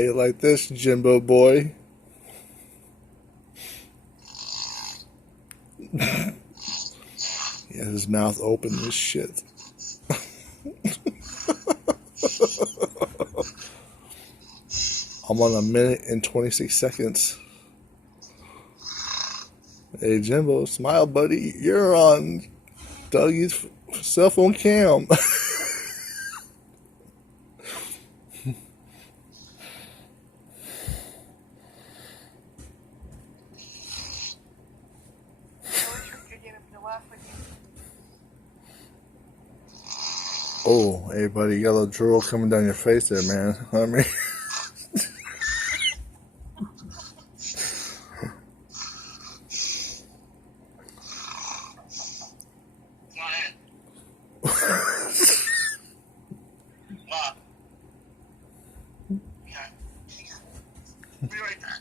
you like this, Jimbo boy? Yeah, his mouth open as shit. I'm on 1 minute and 26 seconds. Hey, Jimbo, smile, buddy. You're on Dougie's cell phone cam. Oh, hey, buddy, you got a little drool coming down your face there, man. I mean, Be right back.